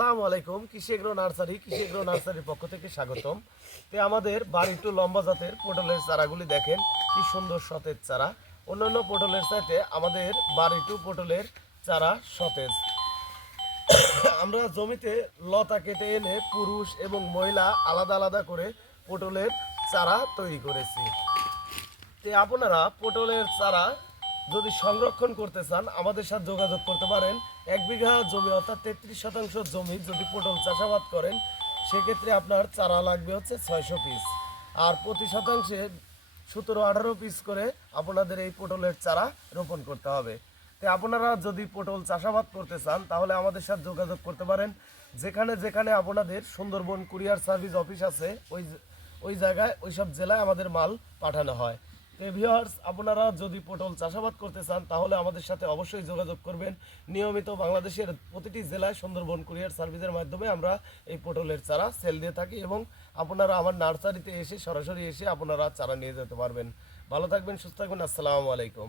আসসালামু আলাইকুম। কৃষিগ্রো নার্সারি কৃষিগ্রো নার্সারির পক্ষ থেকে স্বাগতম। তো আমাদের বাড়ি একটু লম্বা জাতের পটলের চারাগুলি দেখেন, কি সুন্দর সতেজ চারা। অন্যান্য পটলের সাথে আমাদের বাড়ি টু পটলের চারা সতেজ। আমরা জমিতে লতা কেটে এনে পুরুষ এবং মহিলা আলাদা আলাদা করে পটলের চারা তৈরি করেছি। তে আপনারা পটলের চারা যদি সংরক্ষণ করতে চান, আমাদের সাথে যোগাযোগ করতে পারেন। এক বিঘা জমি অর্থাৎ তেত্রিশ শতাংশ জমি যদি পটল চাষাবাদ করেন, সেক্ষেত্রে আপনার চারা লাগবে হচ্ছে ছয়শো পিস। আর প্রতি শতাংশে সতেরো আঠারো পিস করে আপনাদের এই পটলের চারা রোপণ করতে হবে। তো আপনারা যদি পটল চাষাবাদ করতে চান, তাহলে আমাদের সাথে যোগাযোগ করতে পারেন। যেখানে যেখানে আপনাদের সুন্দরবন কুরিয়ার সার্ভিস অফিস আছে, ওই ওই জায়গায় ওই সব জেলায় আমাদের মাল পাঠানো হয়। ভিউয়ার্স, আপনারা যদি পটল চাষাবাদ করতে চান, তাহলে আমাদের সাথে অবশ্যই যোগাযোগ করবেন। নিয়মিত বাংলাদেশের প্রতিটি জেলায় সুন্দরবন কুরিয়ার সার্ভিসের মাধ্যমে আমরা এই পটলের চারা সেল দিয়ে থাকি এবং আপনারা আমার নার্সারিতে এসে সরাসরি এসে আপনারা চারা নিয়ে যেতে পারবেন। ভালো থাকবেন, সুস্থ থাকবেন, আসসালামু আলাইকুম।